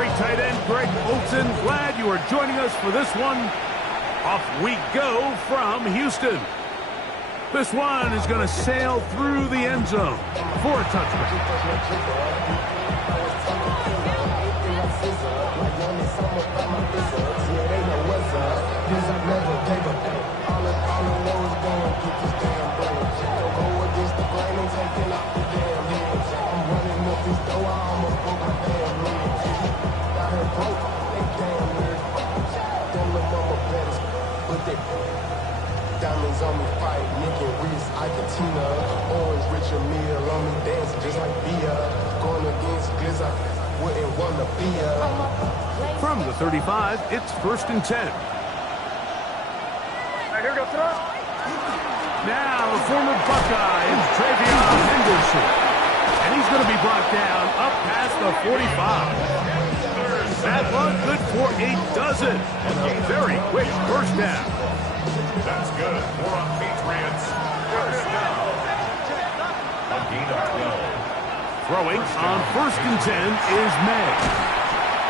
great tight end Greg Olsen. Glad you are joining us for this one. Off we go from Houston. This one is going to sail through the end zone for a touchdown. Diamonds on me, fight, Nick and Reese, Argentina. Orange Richard Mille on me, dancing just like Bia. Going against Gliss, I wouldn't want to be From the 35, it's 1st and 10. Here we go, throw. Now, the former Buckeye is Travion Henderson. And he's going to be brought down up past the 45. That one good for a dozen. And a very quick first down. That's good. More on Patriots. First down. A gain of 12. Throwing on 1st and 10 is May.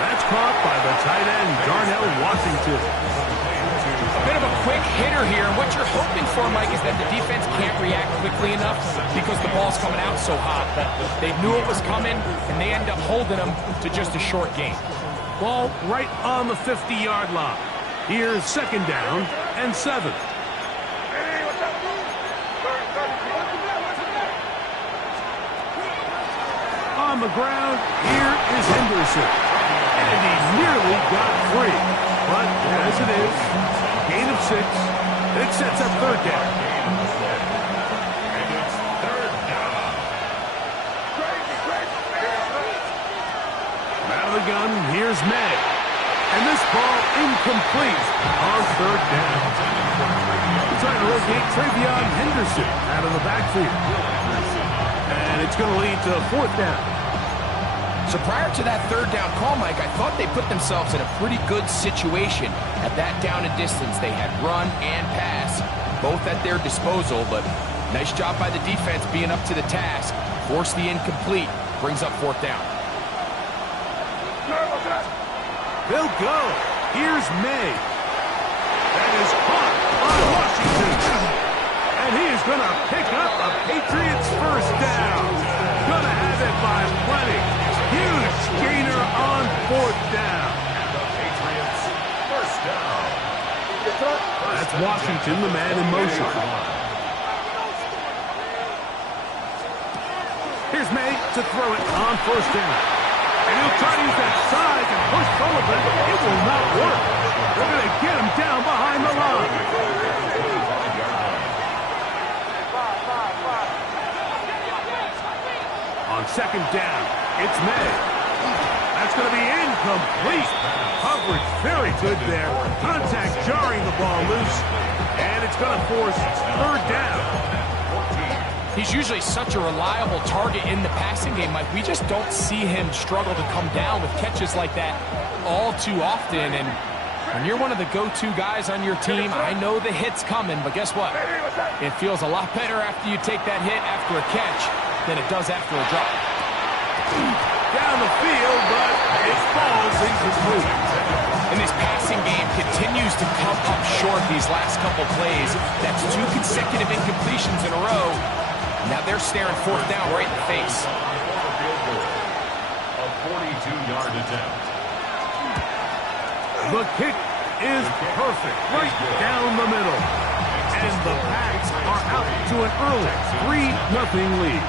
That's caught by the tight end, Darnell Washington. A bit of a quick hitter here, and what you're hoping for, Mike, is that the defense can't react quickly enough because the ball's coming out so hot. But they knew it was coming, and they end up holding them to just a short gain. Ball right on the 50-yard line. Here's 2nd down and 7. On the ground, here is Henderson. And he nearly got free. But as it is, gain of 6. It sets up 3rd down. And it's 3rd down. Out of the gun, here's May. And this ball incomplete on 3rd down. Trying to locate Travion Henderson out of the backfield. And it's going to lead to 4th down. So prior to that 3rd down call, Mike, I thought they put themselves in a pretty good situation at that down and distance. They had run and pass, both at their disposal, but nice job by the defense being up to the task. Force the incomplete, brings up 4th down. They'll go. Here's May. That is caught by Washington. And he is going to pick up a Patriots 1st down. Going to have it by plenty. Huge gainer on 4th down. And the Patriots 1st down. That's Washington, the man in motion. Here's May to throw it on 1st down. And he'll try to use that size and push Sullivan. It will not work. They're going to get him down behind the line. On 2nd down, it's May. That's going to be incomplete. Coverage very good there. Contact jarring the ball loose. And it's going to force 3rd down. He's usually such a reliable target in the passing game, Mike. We just don't see him struggle to come down with catches like that all too often. And when you're one of the go-to guys on your team, I know the hit's coming, but guess what? It feels a lot better after you take that hit after a catch than it does after a drop. Down the field, but it falls incomplete. And this passing game continues to come up short these last couple plays. That's 2 consecutive incompletions in a row. Now they're staring 4th down right in the face. A 42-yard attempt. The kick is perfect, right down the middle. And the Pats are out to an early 3-0 lead.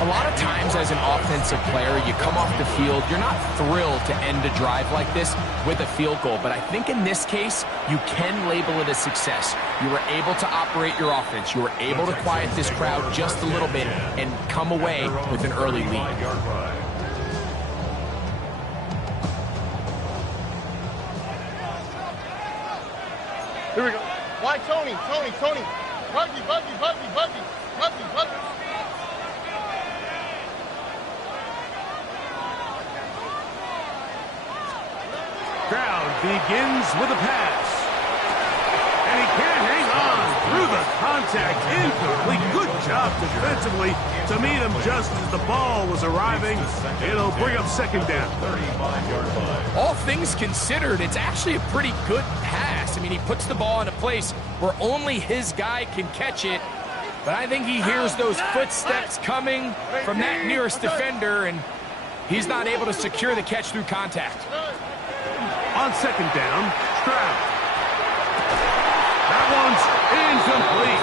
A lot of times as an offensive player, you come off the field, you're not thrilled to end a drive like this with a field goal. But I think in this case, you can label it a success. You were able to operate your offense. You were able to quiet this crowd just a little bit and come away with an early lead. Here we go. Why Tony? Buggy. Crowd begins with a pass. And he can't hang on through the contact, incomplete. Good job defensively to meet him just as the ball was arriving. It'll bring up second down. 35-yard line. All things considered, it's actually a pretty good pass. I mean, he puts the ball in a place where only his guy can catch it. But I think he hears those footsteps coming from that nearest defender, and he's not able to secure the catch through contact. On second down, Stroud. That one's incomplete.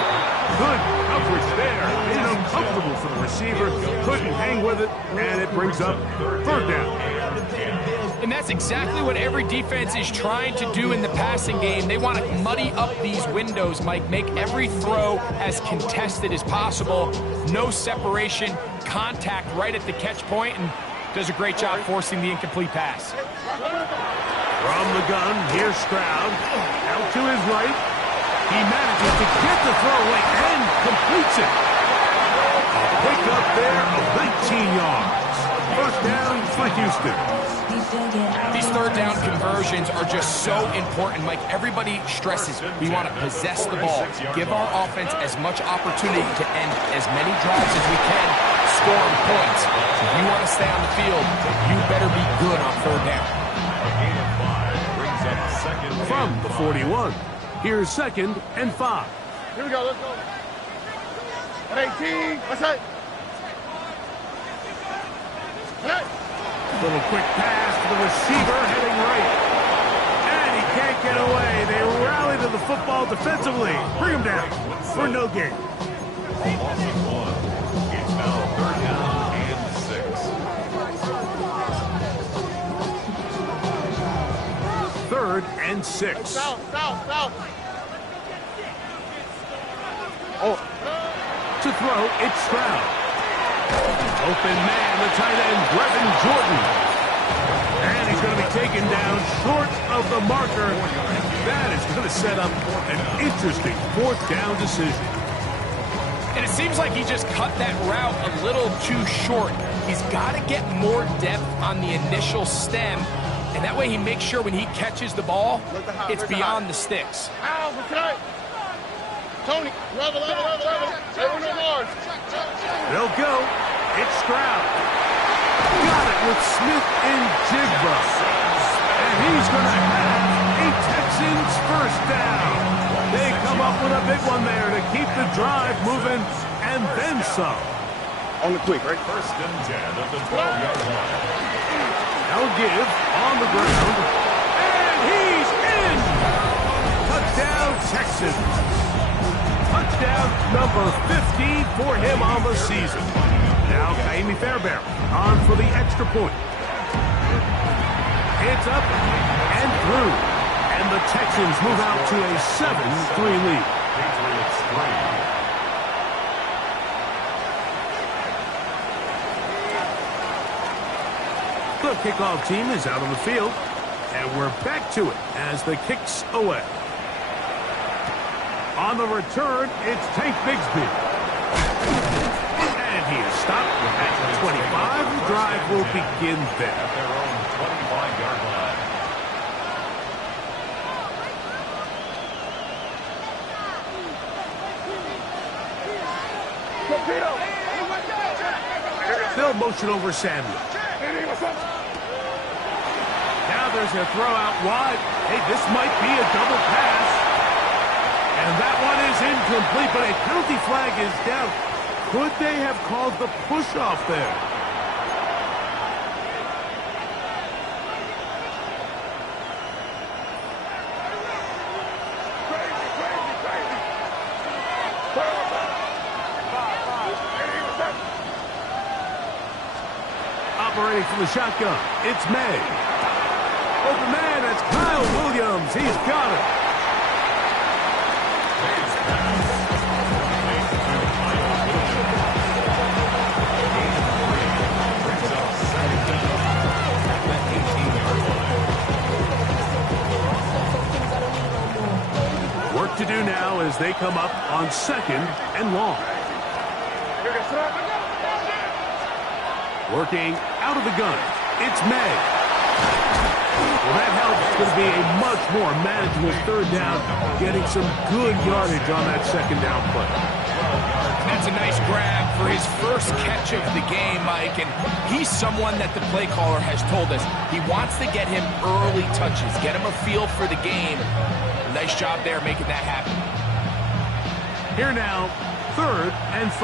Good coverage there. Made it uncomfortable for the receiver. Couldn't hang with it, and it brings up third down. And that's exactly what every defense is trying to do in the passing game. They want to muddy up these windows, Mike, make every throw as contested as possible. No separation, contact right at the catch point, and does a great job forcing the incomplete pass. From the gun, here's Stroud. Out to his right. He manages to get the throw away and completes it. A pickup there of 19 yards. First down for Houston. These third down conversions are just so important, Mike. Everybody stresses we want to possess the ball, give our offense as much opportunity to end as many drives as we can, scoring points. If you want to stay on the field, you better be good on third down. A gain of 5 brings up second. From the 41, here's second and 5. Here we go, let's go. 18, what's that? Little quick pass to the receiver heading right. And he can't get away. They rally to the football defensively. Bring him down for no gain. A loss of 1. It's now third down and 6. Third and 6. South. To throw, it's Stroud. Open man, the tight end, Brevin Jordan. And he's going to be taken down short of the marker. That is going to set up an interesting fourth down decision. And it seems like he just cut that route a little too short. He's got to get more depth on the initial stem, and that way he makes sure when he catches the ball, it's beyond the sticks. Tony, level. Everyone Mars. They'll go. It's Stroud. Got it with Smith and Jigba. And he's going to have a Texans first down. They come up with a big one there to keep the drive moving, and then some. On the quick, right? First and 10 at the 12-yard line. Now give on the ground. And he's in. Touchdown, Texans. Touchdown number 15 for him on the season. Now Kaimi Fairbairn on for the extra point. It's up and through. And the Texans move out to a 7-3 lead. Patriots 3. The kickoff team is out on the field. And we're back to it as the kick's away. On the return, it's Tank Bigsby. And he is stopped at the 25. The drive will begin there. At their own 25-yard line. They'll motion over Samuel. Now there's a throw out wide. Hey, this might be a double pass. And that one is incomplete, but a penalty flag is down. Could they have called the push-off there? Operating from the shotgun, it's May. Open man, that's Kyle Williams. He's got it. Work to do now as they come up on second and long. Working out of the gun. It's May. Well, that helps going to be a much more manageable third down, getting some good yardage on that second down play. That's a nice grab for his first catch of the game, Mike, and he's someone that the play caller has told us he wants to get him early touches, get him a feel for the game. Nice job there making that happen. Here now, 3rd and 5.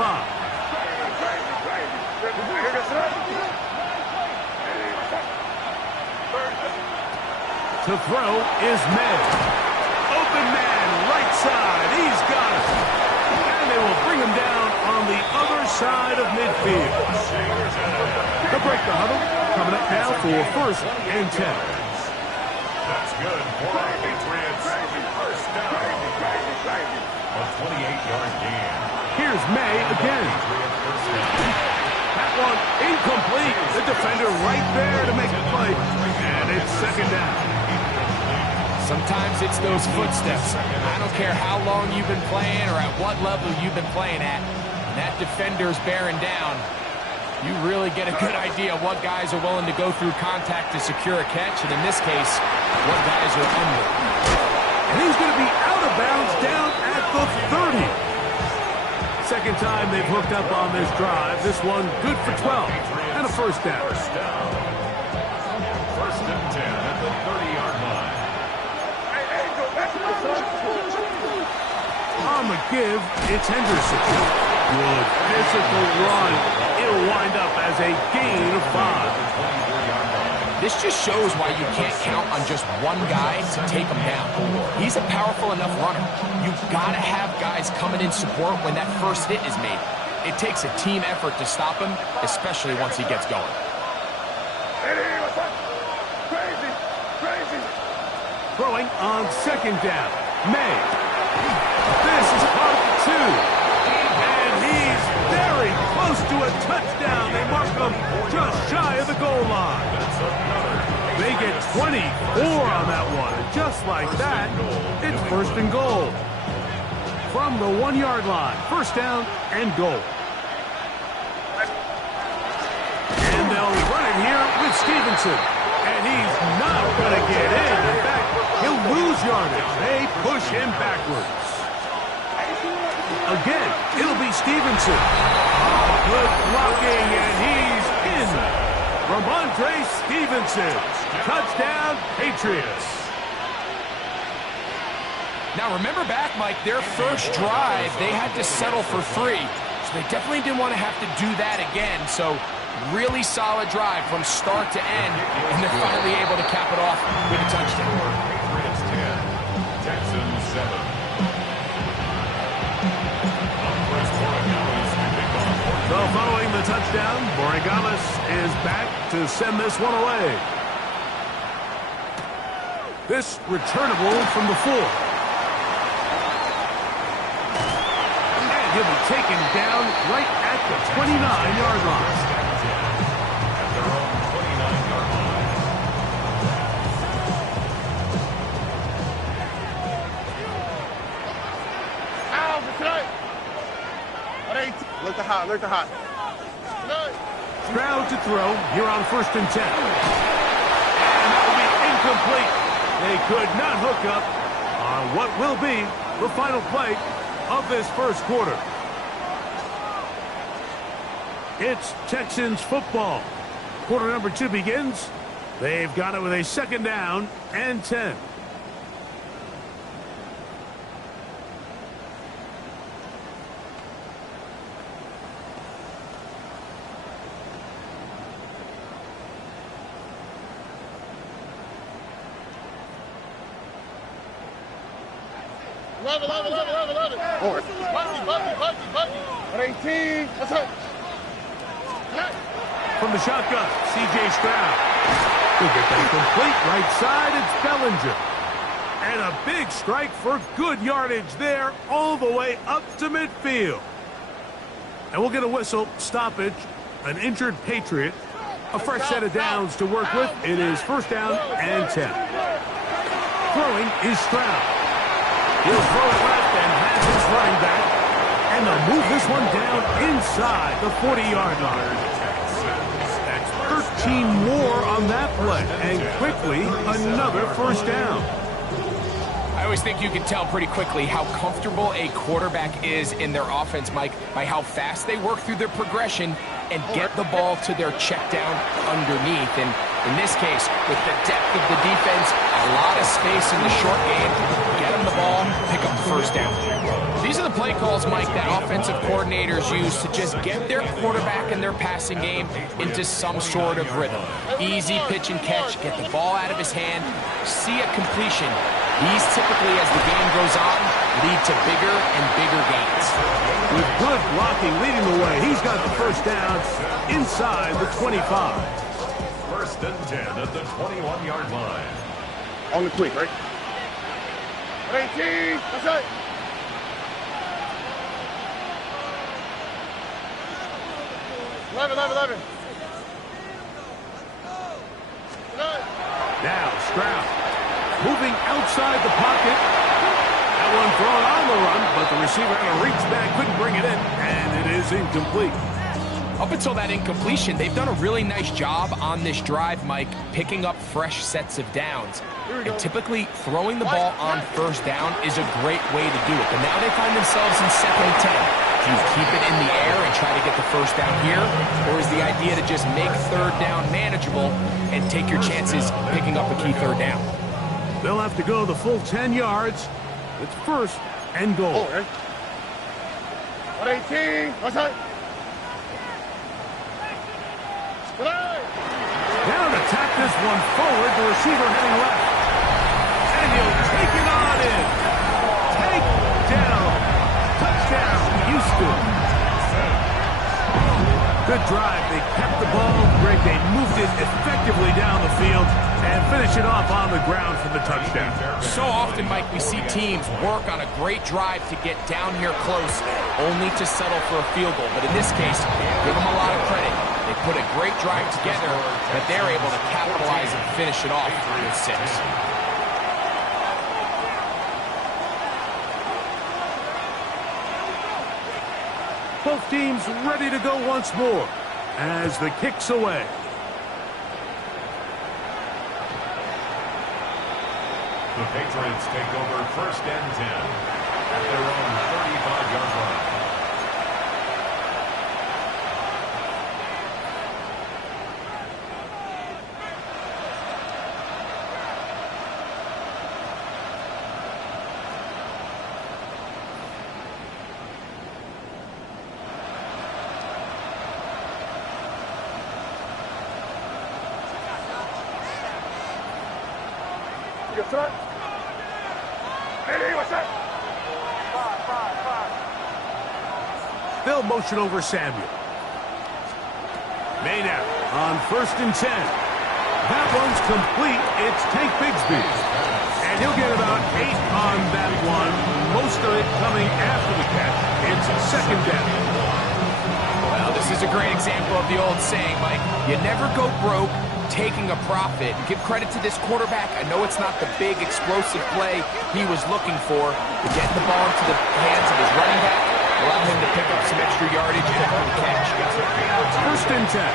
To throw is May. Open man, right side. He's got it. And they will bring him down on the other side of midfield. They'll break the huddle. Coming up now for 1st and 10. That's good for the Patriots. First down. A 28-yard gain. Here's May again. That one incomplete. The defender right there to make the play. And it's 2nd down. Sometimes it's those footsteps. I don't care how long you've been playing or at what level you've been playing at. When that defender's bearing down, you really get a good idea of what guys are willing to go through contact to secure a catch, and in this case, what guys are under. And he's going to be out of bounds down at the 30. Second time they've hooked up on this drive. This one good for 12 and a 1st down. 1st and 10 at the 30-yard line. On the give, it's Henderson. Good physical run. It'll wind up as a gain of 5. This just shows why you can't count on just one guy to take him down. He's a powerful enough runner. You've got to have guys coming in support when that first hit is made. It takes a team effort to stop him, especially once he gets going. Throwing on 2nd down. May. This is part 2. And he's very close to a touchdown. They mark him just shy of the goal line. They get 24 on that one. And just like that, it's 1st and goal. From the 1-yard line. 1st down and goal. And they'll run it here with Stevenson. And he's not going to get in. In fact, he'll lose yardage. They push him backwards. Again, it'll be Stevenson. Oh, good blocking, and he's in. Ramondre Stevenson. Touchdown, Patriots. Now, remember back, Mike, their first drive, they had to settle for 3. So they definitely didn't want to have to do that again. So really solid drive from start to end, and they're finally able to cap it off with a touchdown. Patriots 10, Texans 7. So following the touchdown, Borregales is back to send this one away. This returnable from the 4. And he'll be taken down right at the 29-yard line. At their own 29-yard line. Look the hot, look the hot. Stroud to throw here on 1st and 10. And that will be incomplete. They could not hook up on what will be the final play of this 1st quarter. It's Texans football. Quarter number 2 begins. They've got it with a 2nd down and 10. Love it, love it, love it, love it, love it. Buggy. At 18. What's up? From the shotgun, C.J. Stroud. He'll get that complete right side. It's Bellinger. And a big strike for good yardage there all the way up to midfield. And we'll get a whistle, stoppage, an injured Patriot, a fresh set of downs to work with. It is 1st down and 10. Throwing is Stroud. He'll throw it left and has his running back. And they'll move this one down inside the 40-yard line. That's 13 more on that play, and quickly another first down. I always think you can tell pretty quickly how comfortable a quarterback is in their offense, Mike, by how fast they work through their progression and get the ball to their check down underneath. And in this case, with the depth of the defense, a lot of space in the short game, get them the ball, pick up the first down. These are the play calls, Mike, that offensive coordinators use to just get their quarterback and their passing game into some sort of rhythm. Easy pitch and catch, get the ball out of his hand, see a completion. These typically, as the game goes on, lead to bigger and bigger gains. With good blocking leading the way, he's got the first down inside the 25. First and 10 at the 21-yard line. On the quick, right? 18. That's right. Eleven. Now Stroud moving outside the pocket. That one thrown on the run, but the receiver had a reach back, couldn't bring it in, and it is incomplete. Up until that incompletion, they've done a really nice job on this drive, Mike, picking up fresh sets of downs. And typically, throwing the ball on first down is a great way to do it. But now they find themselves in 2nd and 10. Do you keep it in the air and try to get the first down here? Or is the idea to just make third down manageable and take your chances picking up a key third down? They'll have to go the full 10 yards. It's first and goal. 18. That's right. Now to tap this one forward, the receiver heading left. And he'll take it on in. Take down. Touchdown, Houston. Good drive. They kept the ball. Great. They moved it effectively down the field and finish it off on the ground for the touchdown. So often, Mike, we see teams work on a great drive to get down here close, only to settle for a field goal. But in this case, give them a lot of credit. They put a great drive together, but they're able to capitalize and finish it off with 6. Both teams ready to go once more as the kick's away. The Patriots take over first and 10 at their own 35-yard line. They'll motion over Samuel. Maynard on first and 10. That one's complete. It's Tank Bigsby. And he'll get about 8 on that one. Most of it coming after the catch. It's second down. Well, this is a great example of the old saying, Mike. You never go broke taking a profit. Give credit to this quarterback. I know it's not the big explosive play he was looking for, but getting the ball into the hands of his running back allowed him to pick up some extra yardage after the catch. First and 10.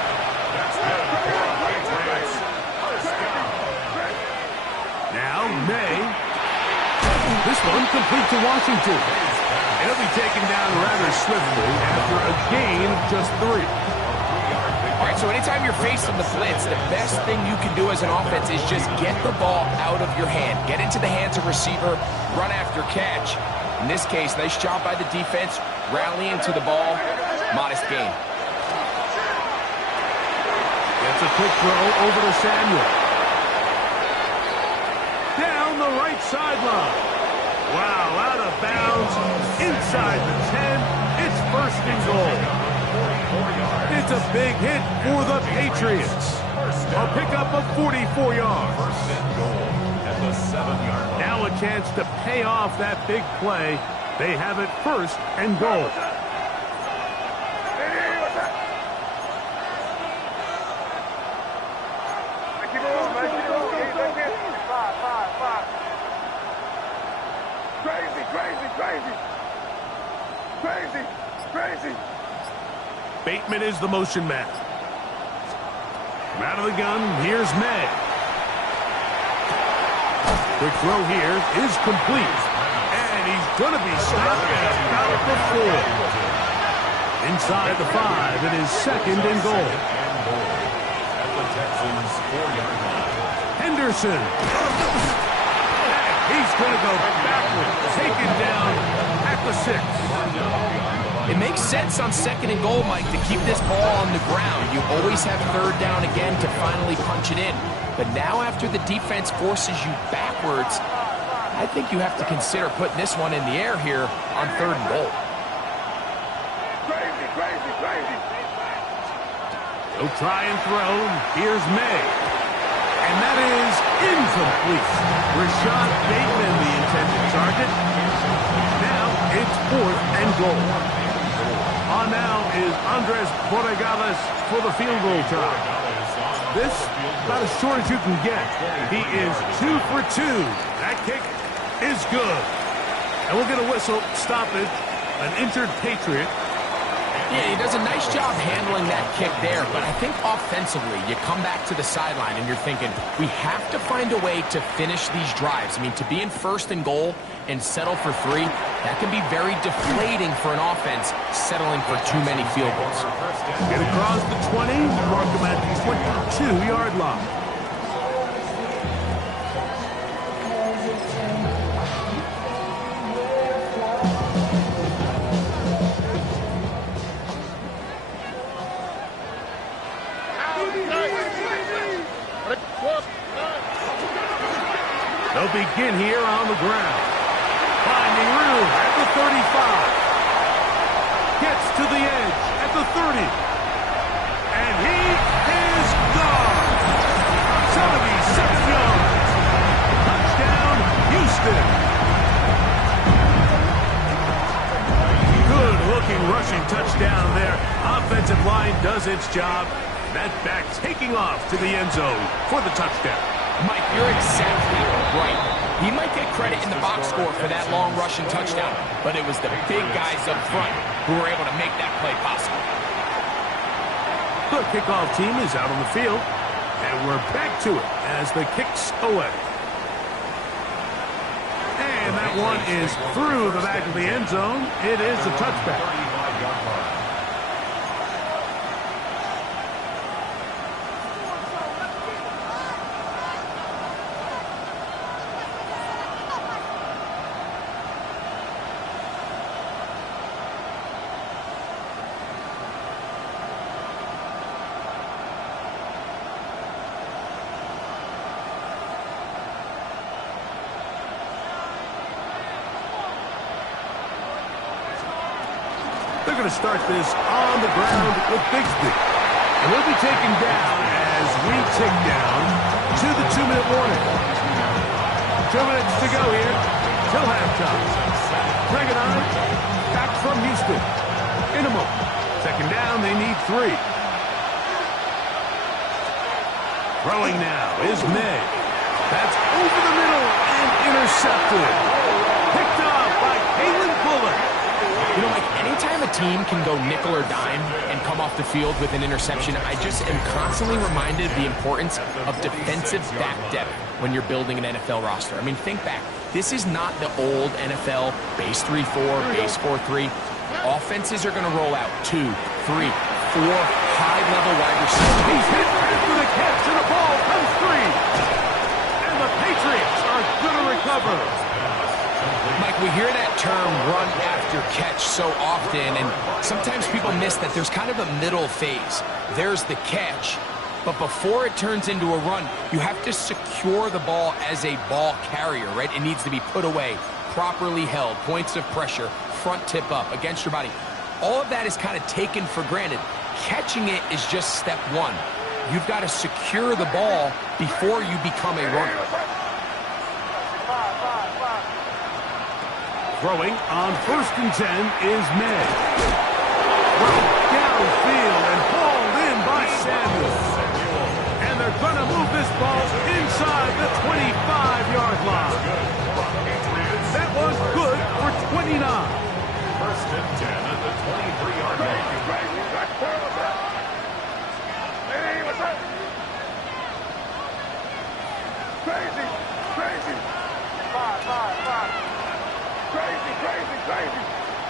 Now May. This one complete to Washington. He'll be taken down rather swiftly after a gain of just 3. All right, so anytime you're facing the blitz, the best thing you can do as an offense is just get the ball out of your hand. Get into the hands of receiver, run after catch. In this case, nice job by the defense, rallying to the ball, modest gain. Gets a quick throw over to Samuel. Down the right sideline. Wow, out of bounds, inside the 10. It's first and goal. It's a big hit for the Patriots. A pickup of 44 yards. First and goal at the 7-yard line. Now a chance to pay off that big play. They have it first and goal. Crazy. Bateman is the motion man. From out of the gun, here's May. Quick throw here is complete. And he's going to be stopped at about the 4. Inside the 5, it is 2nd and goal. At the Texans' 4-yard line. Henderson. He's going to go backwards, taken down at the 6. It makes sense on 2nd and goal, Mike, to keep this ball on the ground. You always have 3rd down again to finally punch it in. But now after the defense forces you backwards, I think you have to consider putting this one in the air here on 3rd and goal. He'll try and throw. Here's May. And that is incomplete. Rashad Bateman, the intended target. Now it's 4th and goal. On now is Andres Borregales for the field goal try. This, about as short as you can get. He is 2 for 2. That kick is good. And we'll get a whistle, stoppage, an injured Patriot. Yeah, he does a nice job handling that kick there, but I think offensively, you come back to the sideline and you're thinking, we have to find a way to finish these drives. I mean, to be in 1st and goal and settle for 3, that can be very deflating for an offense settling for too many field goals. Get across the 20, mark him at the 22-yard line. They'll begin here on the ground. Finding room at the 35. Gets to the edge at the 30. And he is gone. 77 yards. Touchdown, Houston. Good-looking rushing touchdown there. Offensive line does its job. That back taking off to the end zone for the touchdown. Mike, you're exactly right. He might get credit in the box score for that long rushing touchdown, but it was the big guys up front who were able to make that play possible. The kickoff team is out on the field, and we're back to it as the kick's away. And that one is through the back of the end zone. It is a touchback. They're going to start this on the ground with Bigsby. And we'll be taken down as we tick down to the 2-minute warning. 2 minutes to go here till halftime. Greg and I back from Houston. In a moment. 2nd down, they need 3. Throwing now is May. That's over the middle and intercepted. Picked up by Kalen Fuller. You know, like anytime a team can go nickel or dime and come off the field with an interception, I just am constantly reminded of the importance of defensive back depth when you're building an NFL roster. I mean, think back. This is not the old NFL base 3-4, base 4-3. Offenses are going to roll out 2, 3, 4 high-level wide receivers. He's hit after the catch, and the ball comes free. And the Patriots are going to recover. Mike, we hear that term run after catch so often, and sometimes people miss that there's kind of a middle phase. There's the catch, but before it turns into a run, you have to secure the ball as a ball carrier, right? It needs to be put away, properly held, points of pressure, front tip up against your body. All of that is kind of taken for granted. Catching it is just step 1. You've got to secure the ball before you become a runner. Throwing on 1st and 10 is May. Downfield and hauled in by Samuel. And they're going to move this ball inside the 25-yard line. That was good for 29. 1st and 10 at the 23-yard line. Crazy.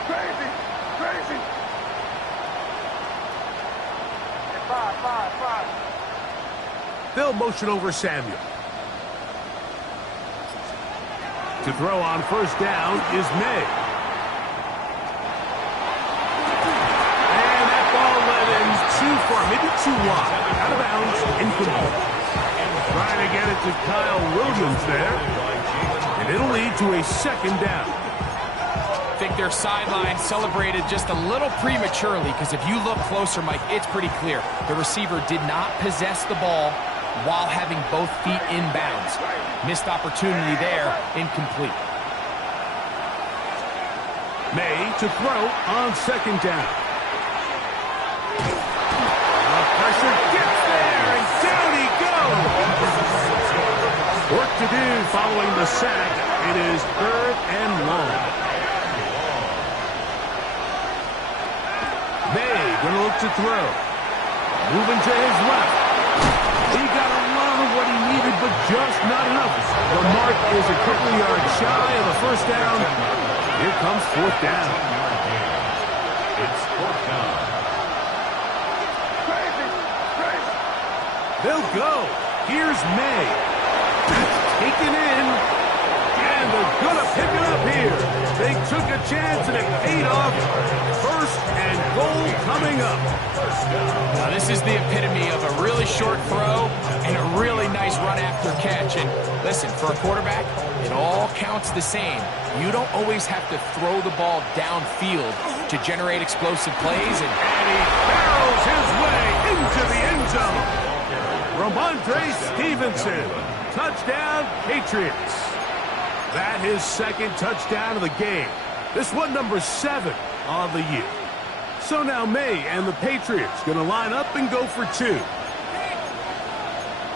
Crazy. Crazy. Five. They'll motion over Samuel. To throw on first down is May. And that ball led in too far, maybe too wide. Out of bounds, incomplete. Trying to get it to Kyle Williams there. And it'll lead to a second down. I think their sideline celebrated just a little prematurely, because if you look closer, Mike, it's pretty clear. The receiver did not possess the ball while having both feet inbounds. Missed opportunity there, incomplete. May to throw on second down. The pressure gets there, and down he goes. Work to do following the sack. It is 3rd and long. May going to look to throw. Moving to his left. He got a lot of what he needed, but just not enough. The mark is a couple yards shy of the first down. Here comes 4th down. It's 4th down. They'll go. Here's May. That's taken in. And they're going to pick it up here. They took a chance and it paid off. 1st and goal coming up. Now, this is the epitome of a really short throw and a really nice run after catch. And listen, for a quarterback, it all counts the same. You don't always have to throw the ball downfield to generate explosive plays. And he barrels his way into the end zone. Ramondre Stevenson. Touchdown, Patriots. That his 2nd touchdown of the game. This one number 7 on the year. So now May and the Patriots going to line up and go for 2.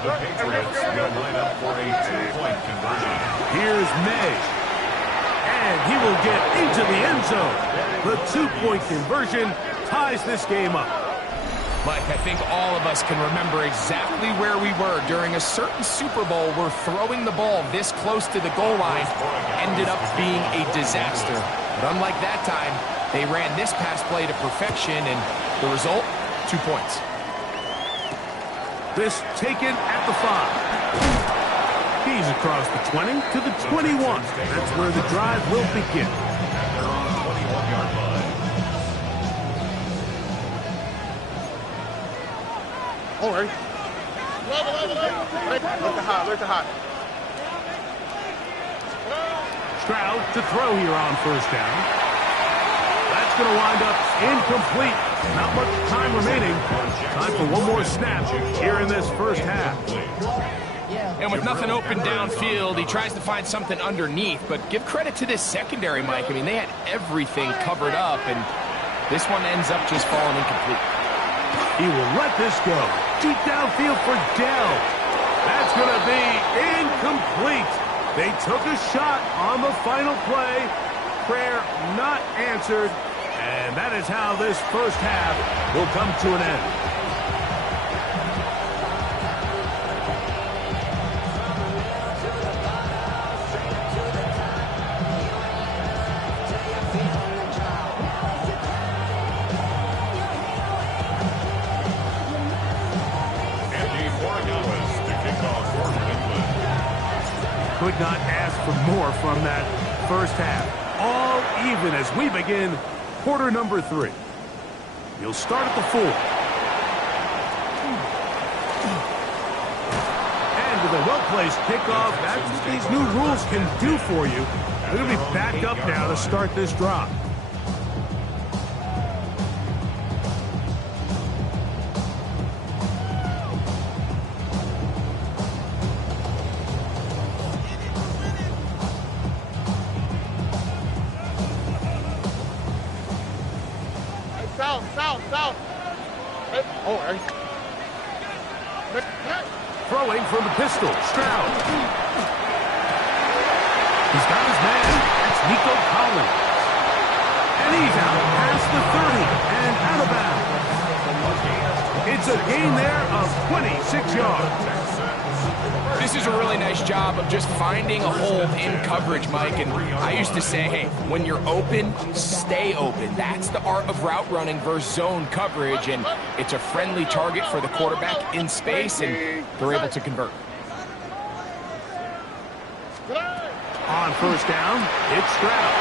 The Patriots will line up for a 2-point conversion. Here's May. And he will get into the end zone. The 2-point conversion ties this game up. Mike, I think all of us can remember exactly where we were during a certain Super Bowl where throwing the ball this close to the goal line ended up being a disaster. But unlike that time, they ran this pass play to perfection, and the result, 2 points. This taken at the 5. He's across the 20 to the 21. That's where the drive will begin. 21-yard line. All right. Look to hot. Stroud to throw here on first down. That's going to wind up incomplete. Not much time remaining. Time for one more snap here in this first half. And with nothing open downfield, he tries to find something underneath. But give credit to this secondary, Mike. I mean, they had everything covered up, and this one ends up just falling incomplete. He will let this go. Deep downfield for Dell. That's going to be incomplete. They took a shot on the final play. Prayer not answered. And that is how this first half will come to an end. Could not ask for more from that first half. All even as we begin quarter number 3. You'll start at the 4. And with a well-placed kickoff, that's what these new rules can do for you. They're going to be back up now to start this drive. South. Oh, right. Throwing from the pistol, Stroud. He's got his man. That's Nico Collins. And he's out past the 30 and out of bounds. It's a gain there of 26 yards. This is a really nice job of just finding a hole in coverage, Mike. And I used to say, hey, when you're open, stay open. That's the art of route running versus zone coverage. And it's a friendly target for the quarterback in space, and they're able to convert. On first down, it's Stroud.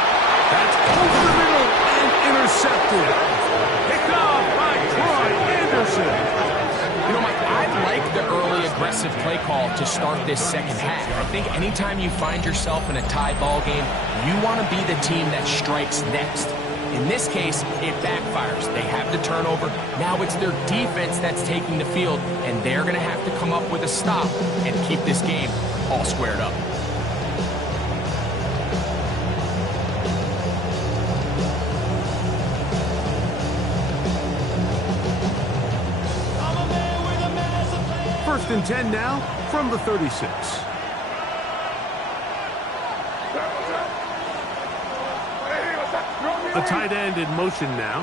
That's over the middle and intercepted. Picked off by Troy Anderson. You know, Mike, I like the early aggressive play call to start this second half. I think anytime you find yourself in a tie ball game, you want to be the team that strikes next. In this case, it backfires. They have the turnover. Now it's their defense that's taking the field, and they're going to have to come up with a stop and keep this game all squared up. First and 10 now from the 36. The tight end in motion now.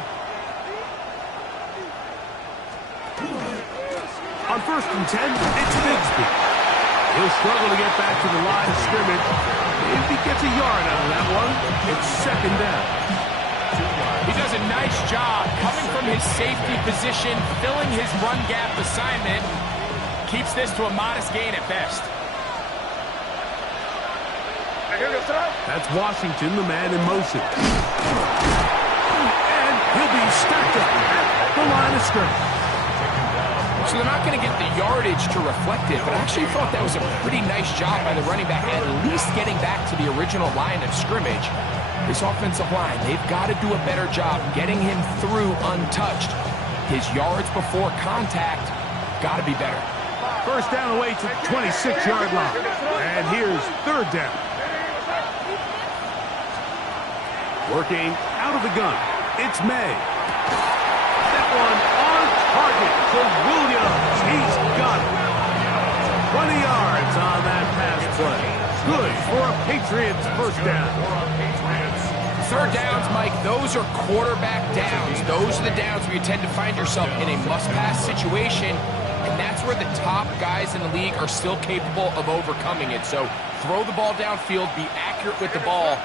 On first and 10, it's Bigsby. He'll struggle to get back to the line of scrimmage. If he gets a yard out of that one, it's second down. He does a nice job coming from his safety position, filling his run gap assignment. Keeps this to a modest gain at best. That's Washington, the man in motion. And he'll be stacked up at the line of scrimmage. So they're not going to get the yardage to reflect it, but I actually thought that was a pretty nice job by the running back, at least getting back to the original line of scrimmage. This offensive line, they've got to do a better job getting him through untouched. His yards before contact got to be better. First down away to the 26-yard line. And here's third down. Working out of the gun. It's May. That one on target to Williams. He's got it. 20 yards on that pass play. Good for a Patriots first down. Third downs, Mike, those are quarterback downs. Those are the downs where you tend to find yourself in a must-pass situation. And that's where the top guys in the league are still capable of overcoming it. So throw the ball downfield, be accurate with the ball.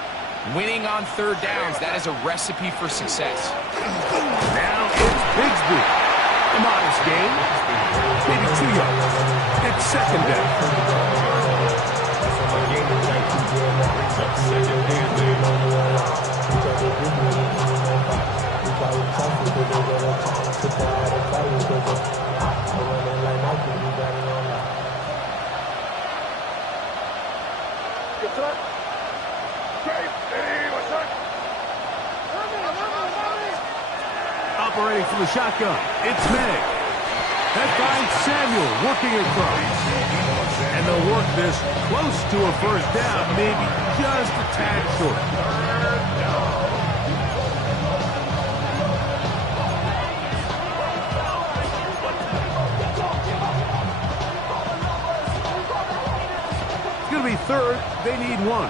Winning on third downs, that is a recipe for success. Now it's Bigsby. A modest gain. Maybe 2 yards. It's second down. Operating from the shotgun, it's May. That finds Samuel working across. And they'll work this close to a first down, maybe just a tad short. It's going to be third. They need one.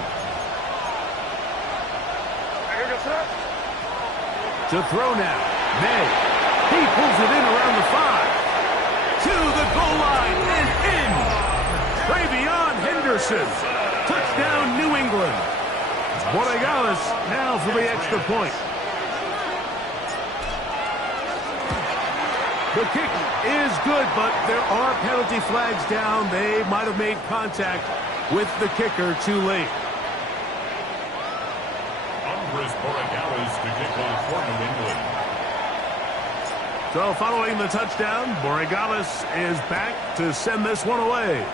To throw now. May. He pulls it in around the 5. To the goal line and in. Travion Henderson. Touchdown, New England. Borregales now for the extra point. The kick is good, but there are penalty flags down. They might have made contact with the kicker too late. Andres Borregales to kick off for New England. So following the touchdown, Borregales is back to send this one away.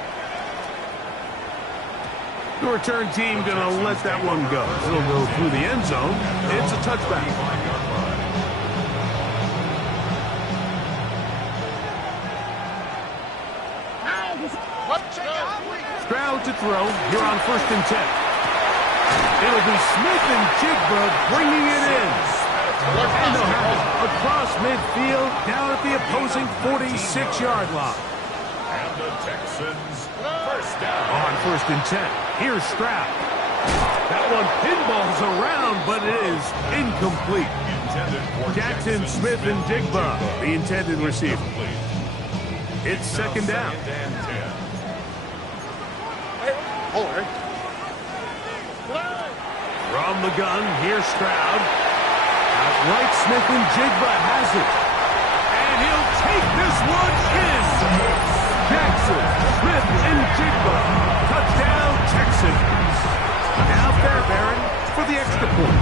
The return team going to let that one go. It'll go through the end zone. It's a touchback. Stroud to throw here on first and 10. It'll be Smith and Jigba bringing it in. And they'll have it across midfield down at the opposing 46-yard line. And the Texans first down. On first and 10, here's Stroud. That one pinballs around, but it is incomplete. Jackson Smith and Jigba, the intended receiver. It's second down. From the gun, here's Stroud. Outright, Smith-Njigba has it. And he'll take this one in. Jackson Smith-Njigba. Touchdown, Texans. Now Fairbairn for the extra point.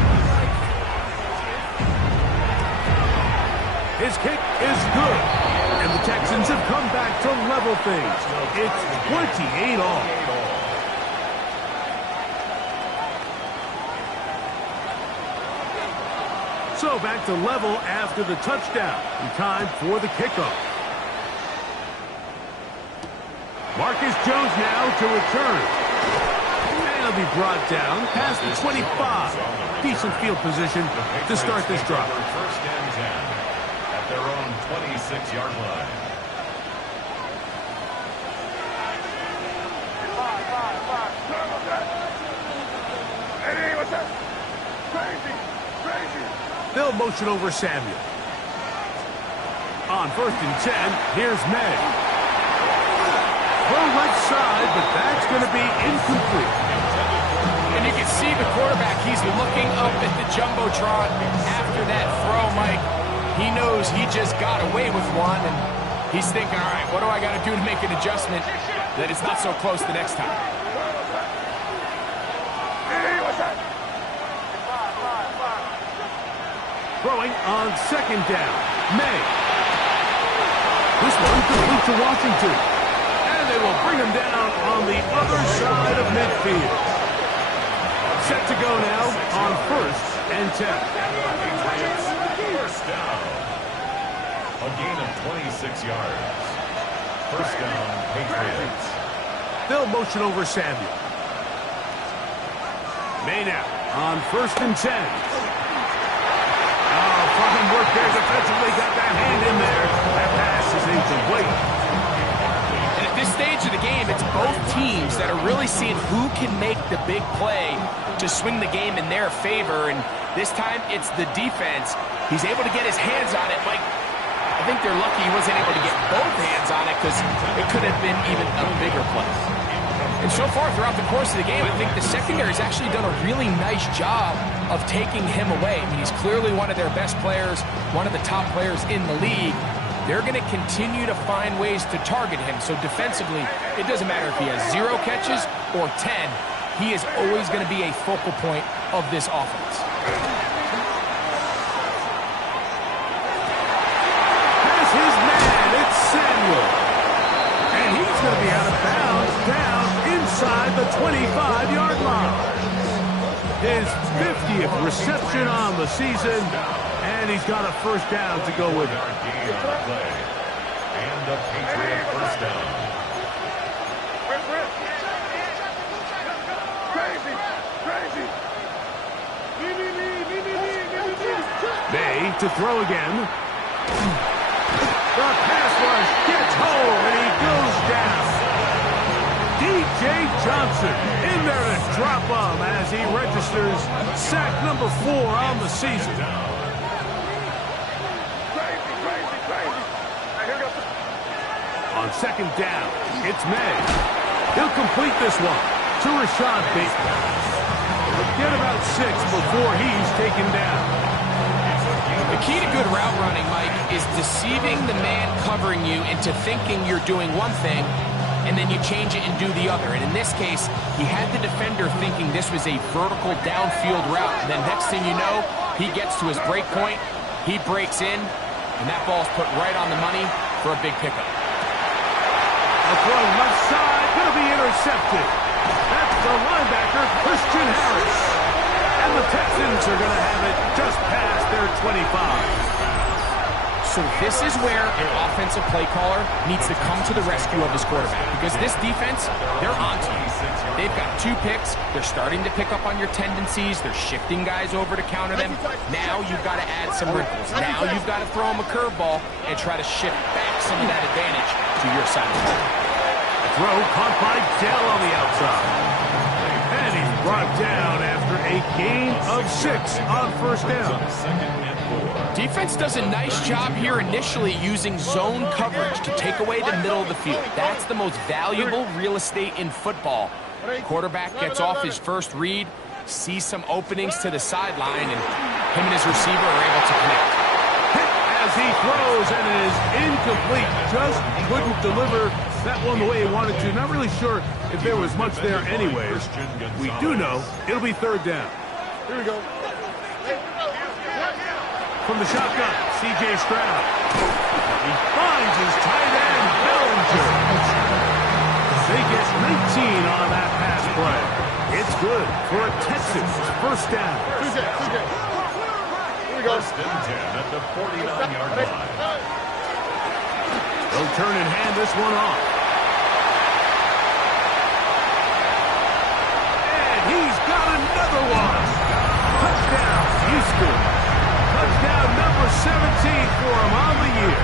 His kick is good. And the Texans have come back to level things. It's 28 all. So back to level after the touchdown. In time for the kickoff. Marcus Jones now to return. And he'll be brought down past the 25. Decent field position to start this drive. First and 10 at their own 26-yard line. Hey, what's that? Crazy. They'll motion over Samuel. On 1st and 10, here's May. Throw left side, but that's going to be incomplete. And you can see the quarterback, he's looking up at the Jumbotron after that throw, Mike. He knows he just got away with one, and he's thinking, all right, what do I got to do to make an adjustment that it's not so close the next time? Hey, what's that? Throwing on 2nd down. May. This one complete to Washington. And they will bring him down on the other side of midfield. Set to go now on 1st and 10. First down. A gain of 26 yards. First down, Patriots. They'll motion over Samuel. May now on 1st and 10. Fine work there defensively, got that hand in there. That pass is incomplete. And at this stage of the game, it's both teams that are really seeing who can make the big play to swing the game in their favor. And this time, it's the defense. He's able to get his hands on it. Mike, I think they're lucky he wasn't able to get both hands on it because it could have been even a bigger play. And so far, throughout the course of the game, I think the secondary has actually done a really nice job of taking him away. I mean, he's clearly one of their best players, one of the top players in the league. They're going to continue to find ways to target him. So defensively, it doesn't matter if he has 0 catches or 10. He is always going to be a focal point of this offense. There's his man. It's Samuel. And he's going to be out of bounds down inside the 25-yard line. His 50th reception on the season, and he's got a first down to go with it. And a Patriot first down. Crazy. May to throw again. The pass rush gets home, and he goes down. D.J. Johnson in there to drop him as he registers sack number 4 on the season. Crazy. On 2nd down, it's May. He'll complete this one to Rashad Bateman. He'll get about 6 before he's taken down. The key to good route running, Mike, is deceiving the man covering you into thinking you're doing one thing, and then you change it and do the other. And in this case, he had the defender thinking this was a vertical downfield route. And then next thing you know, he gets to his break point, he breaks in, and that ball's put right on the money for a big pickup. A throw left side, going to be intercepted. That's the linebacker, Christian Harris. And the Texans are going to have it just past their 25. So this is where an offensive play caller needs to come to the rescue of his quarterback. Because this defense, they're on to you. They've got 2 picks. They're starting to pick up on your tendencies. They're shifting guys over to counter them. Now you've got to add some wrinkles. Now you've got to throw them a curveball and try to shift back some of that advantage to your side of the ball. Throw caught by Dell on the outside. And he's brought down after a gain of 6 on 1st down. Defense does a nice job here initially using zone coverage to take away the middle of the field. That's the most valuable real estate in football. Quarterback gets off his first read, sees some openings to the sideline, and him and his receiver are able to connect. As he throws, and it is incomplete. Just couldn't deliver that one the way he wanted to. Not really sure if there was much there anyways. We do know it'll be third down. Here we go. From the shotgun, C.J. Stroud. He finds his tight end, Bellinger. They get 19 on that pass play. It's good for a Texans first down. Here we go. First and 10 at the 49-yard line. They'll turn and hand this one off. And he's got another one. Touchdown, Houston. Touchdown number 17 for him on the year.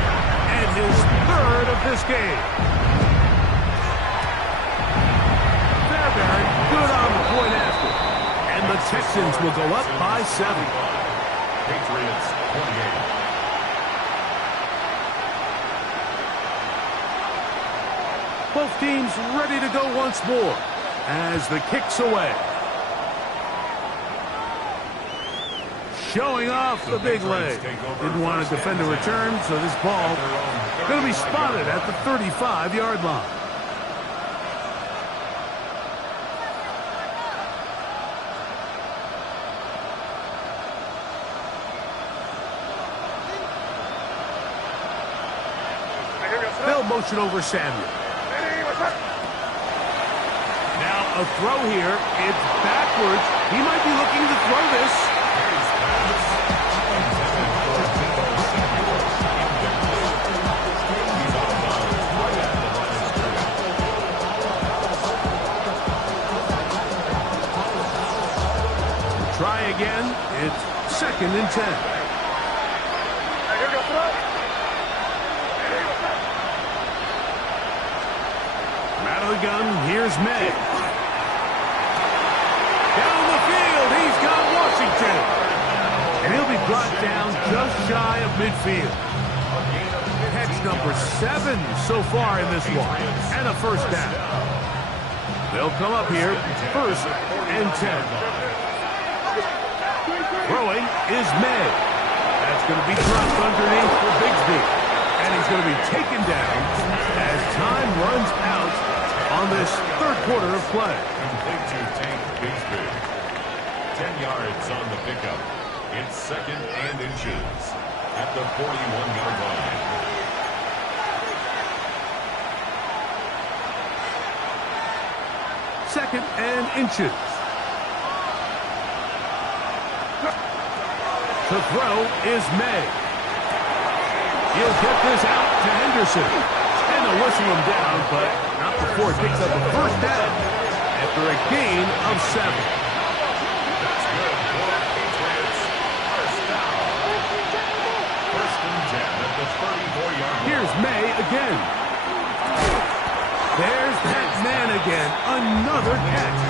And his third of this game. Fairbairn good on the point after. And the Texans will go up by 7. Patriots 28. Both teams ready to go once more as the kick's away. Showing off the big leg. Didn't want to defend a return, so this ball going to be spotted at the 35-yard line. They'll motion over Samuel. Now a throw here. It's backwards. He might be looking to throw this. Try again. It's 2nd and 10. Out of the gun, here's May. Down the field, he's got Washington. And he'll be brought down just shy of midfield. Catch number 7 so far in this one. And a first down. They'll come up here, 1st and 10. Throwing is May. That's going to be dropped underneath for Bigsby. And he's going to be taken down as time runs out on this third quarter of play. Complete to Tank Bigsby. 10 yards on the pickup. It's 2nd and inches at the 41-yard line. Second and inches. To throw is May. He'll get this out to Henderson. And they'll whistle him down, but not before it picks up a first down after a gain of 7. That's good for Patriots. First down. 1st and 10 at the 34-yard line. Here's May again. There's that man again. Another catch.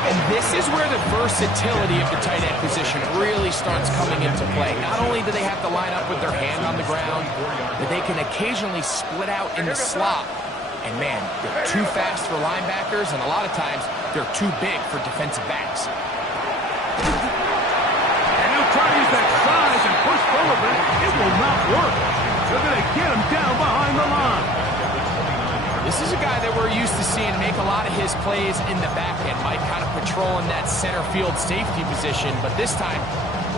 And this is where the versatility of the tight end position really starts coming into play. Not only do they have to line up with their hand on the ground, but they can occasionally split out in the slot. And man, they're too fast for linebackers, and a lot of times they're too big for defensive backs. And he'll try to use that size and push forward, but it will not work. They're going to get him down behind the line. This is a guy that we're used to seeing make a lot of his plays in the back end. Mike kind of patrolling that center field safety position, but this time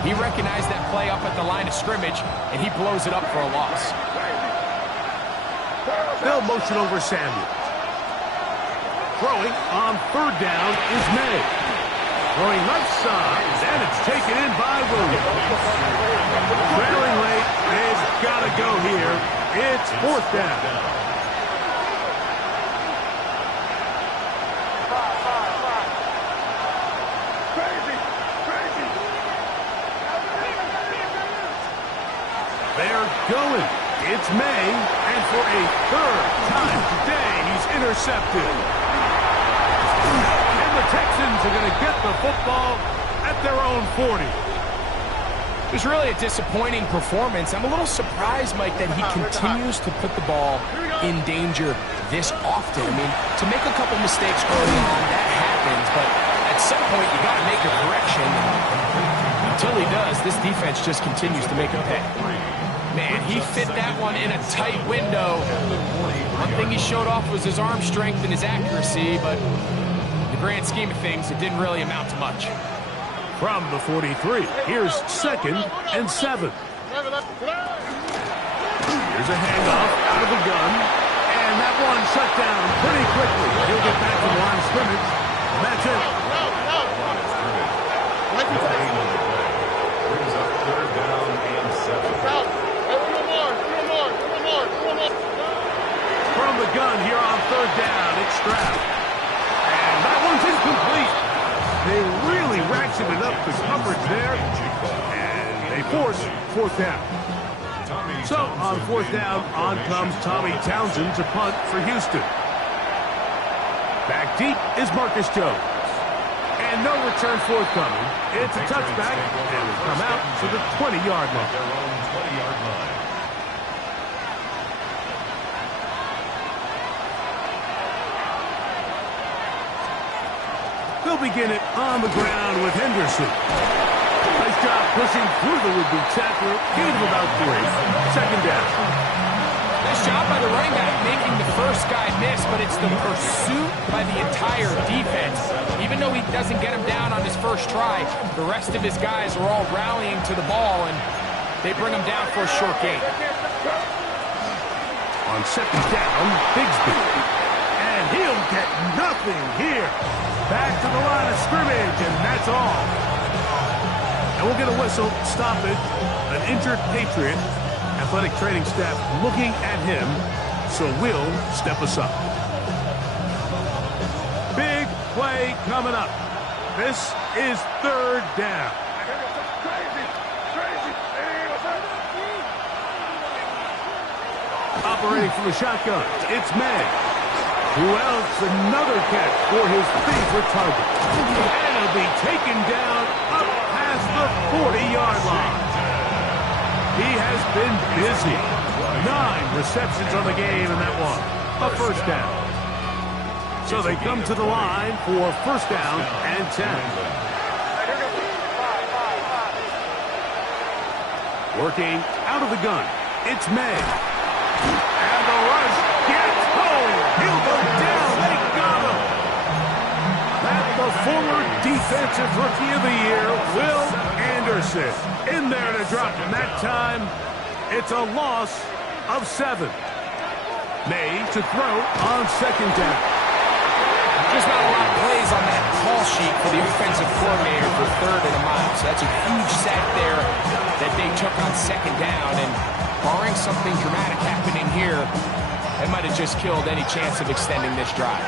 he recognized that play up at the line of scrimmage, and he blows it up for a loss. They'll motion over Samuel. Throwing on 3rd down is May. Throwing left side, and it's taken in by Williams. Trailing late, they've got to go here. It's 4th down. They're going. It's May, and for a 3rd time today, he's intercepted. And the Texans are going to get the football at their own 40. It was really a disappointing performance. I'm a little surprised, Mike, that he continues to put the ball in danger this often. I mean, to make a couple mistakes early on, that happens, but at some point you got to make a correction. Until he does, this defense just continues to make a pay. Man, he fit that one in a tight window. One thing he showed off was his arm strength and his accuracy, but in the grand scheme of things, it didn't really amount to much. From the 43, here's 2nd and 7. Here's a handoff out of the gun, and that one shut down pretty quickly. He'll get back to the line of scrimmage, and that's it. Brings up 3rd down and 7. From the gun here on 3rd down, it's Stroud. And that one's incomplete. They really ratcheted up the coverage there, and they force 4th down. So on 4th down, on comes Tommy Townsend to punt for Houston. Back deep is Marcus Jones. And no return forthcoming. It's a touchback, and will come out to the 20-yard line. Their own 20-yard line. They'll begin it on the ground with Henderson. Nice job pushing through the would-be tackler. Gain of about 3. 2nd down. Nice job by the running back making the first guy miss, but it's the pursuit by the entire defense. Even though he doesn't get him down on his first try, the rest of his guys are all rallying to the ball, and they bring him down for a short gain. On 2nd down, Bigsby. And he'll get nothing here. Back to the line of scrimmage, and that's all. And we'll get a whistle, stop it. An injured Patriot. Athletic training staff looking at him, so we'll step aside. Big play coming up. This is 3rd down. Operating from the shotgun, it's May. Who else? Another catch for his favorite target. And he'll be taken down up past the 40-yard line. He has been busy. 9 receptions on the game, and that one, a 1st down. So they come to the line for 1st down and 10. Working out of the gun, it's May. And the rush gets home. He'll go down. They got him. That's the former Defensive Rookie of the Year, Will Anderson. In there to drop him that time. It's a loss of 7. May to throw on 2nd down. There's not a lot of plays on that call sheet for the offensive coordinator for 3rd and a mile. So that's a huge sack there that they took on 2nd down. And barring something dramatic happening here, it might have just killed any chance of extending this drive.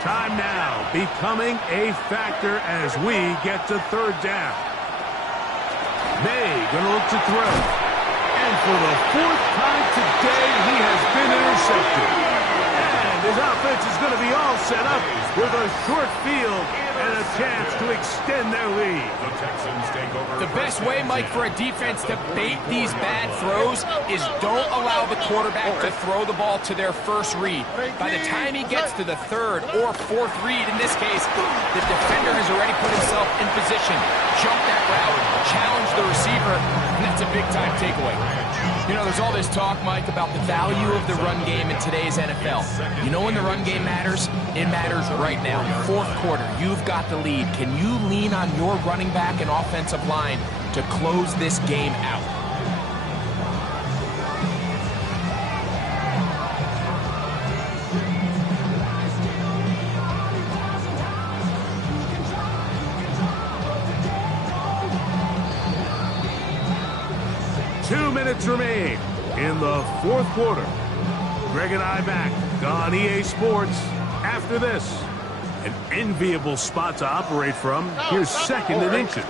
Time now becoming a factor as we get to 3rd down. May going to look to throw. And for the 4th time today, he has been intercepted. And his offense is going to be all set up with a short field and a chance to extend their lead. The Texans take over. The best way, Mike, for a defense to bait these bad throws is don't allow the quarterback to throw the ball to their first read. By the time he gets to the 3rd or 4th read, in this case, the defender has already put himself in position, jumped that route, challenged the receiver, and that's a big-time takeaway. You know, there's all this talk, Mike, about the value of the run game in today's NFL. You know when the run game matters? It matters right now. 4th quarter, you've got the lead. Can you lean on your running back and offensive line to close this game out? Minutes remain in the 4th quarter. Greg and I back on EA Sports after this. An enviable spot to operate from. Here's 2nd and inches.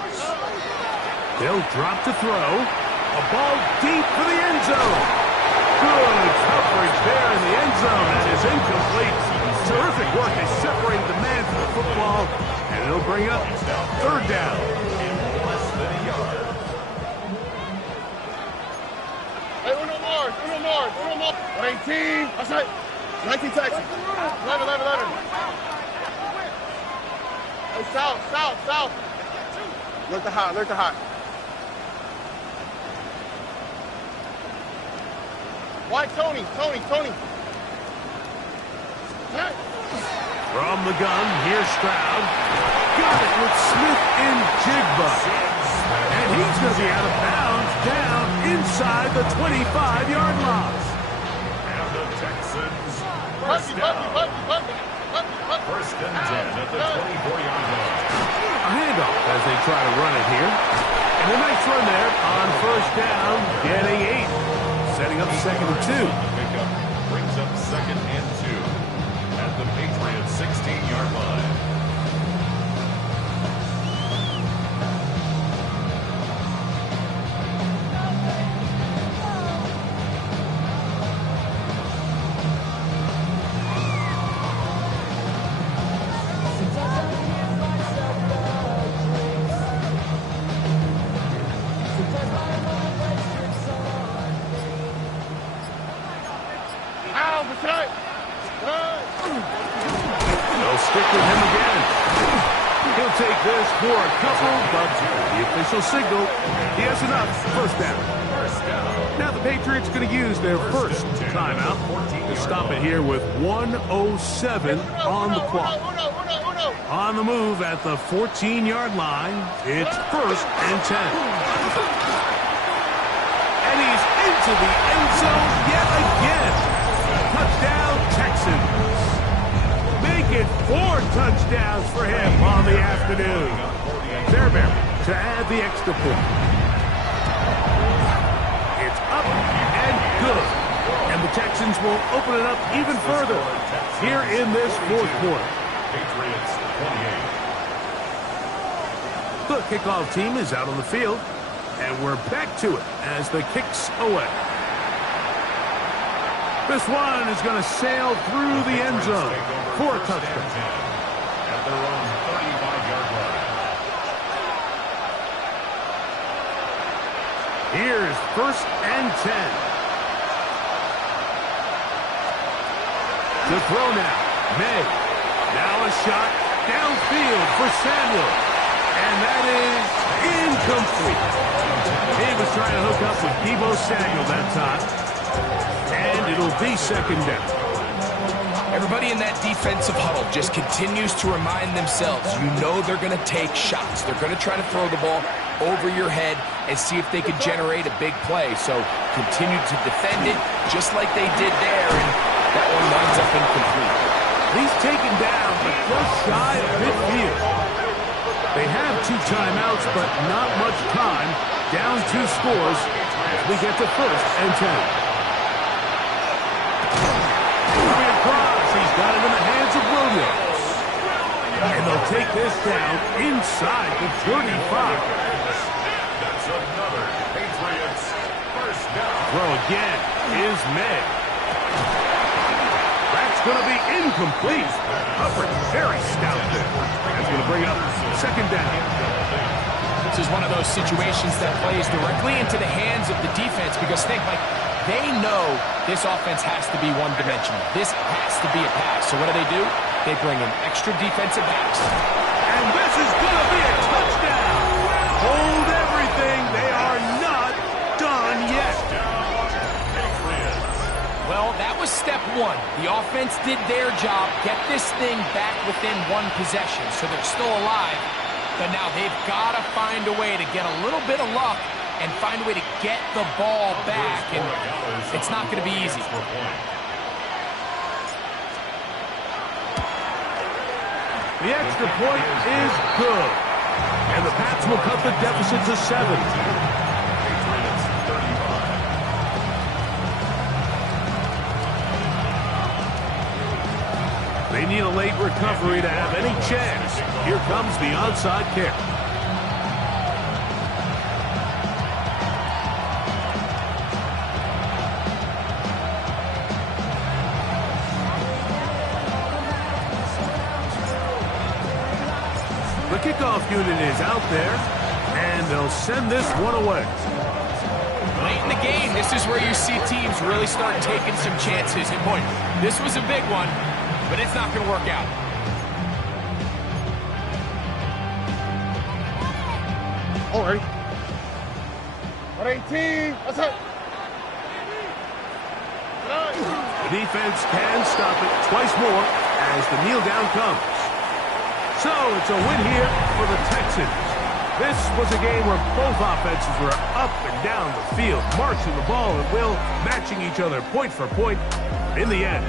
They'll drop to throw. A ball deep for the end zone. Good coverage there in the end zone. That is incomplete. Terrific work to separate the man from the football. And it'll bring up 3rd down. 18. Outside. 19 Texas. 11. Hey, south. Alert the hot. White, Tony. Hey. From the gun, here's Stroud. Got it with Smith in Jigba. And he's going to be out of bounds down inside the 25-yard line. And the Texans Bucky. first and 10 at the 24-yard line. A handoff as they try to run it here. And a nice run there on first down, getting 8. Setting up second and 2. Pickup brings up second and 2 at the Patriots 16-yard line. They'll stick with him again. He'll take this for a couple, but the official signal, he has enough. First down. Now the Patriots going to use their first timeout to stop it here with 1:07 on the clock. On the move at the 14-yard line, it's first and 10. And he's into the end zone yet again. Touchdown, Texans. Make it 4 touchdowns for him on the afternoon. Fairbairn to add the extra point. It's up and good. And the Texans will open it up even further here in this fourth quarter. Patriots 28. The kickoff team is out on the field, and we're back to it as the kick's away. This one is going to sail through the end zone for a touchdown. At their own 35-yard line. Here's first and 10. To throw now, May. Now a shot downfield for Samuel. And that is incomplete. He was trying to hook up with Deebo Samuel that time. And it'll be second down. Everybody in that defensive huddle just continues to remind themselves, you know they're going to take shots. They're going to try to throw the ball over your head and see if they can generate a big play. So continue to defend it just like they did there, and that one winds up incomplete. He's taken down, but just shy of midfield. They have 2 timeouts, but not much time. Down 2 scores as we get to first and 10. He's got it in the hands of Williams. And they'll take this down inside the 35. That's another Patriots first down. Throw again is May. That's going to be incomplete. Hubbard very stout there. That's going to bring up second down. This is one of those situations that plays directly into the hands of the defense because think like they know this offense has to be one-dimensional. This has to be a pass. So what do? They bring in extra defensive backs. And this is going to be a touchdown. Hold everything. They are not done yet. Well, that was step 1. The offense did their job, get this thing back within 1 possession. So they're still alive. But now they've got to find a way to get a little bit of luck and find a way to get the ball back, and it's not going to be easy. The extra point is good, and the Pats will cut the deficit to 7. Patriots 35. They need a late recovery to have any chance. Here comes the onside kick. The kickoff unit is out there, and they'll send this one away. Late in the game, this is where you see teams really start taking some chances. And boy, this was a big one, but it's not going to work out. Oh, ready? 118. That's it. The defense can stop it twice more as the kneel down comes. So it's a win here for the Texans. This was a game where both offenses were up and down the field, marching the ball at will, matching each other point for point. In the end,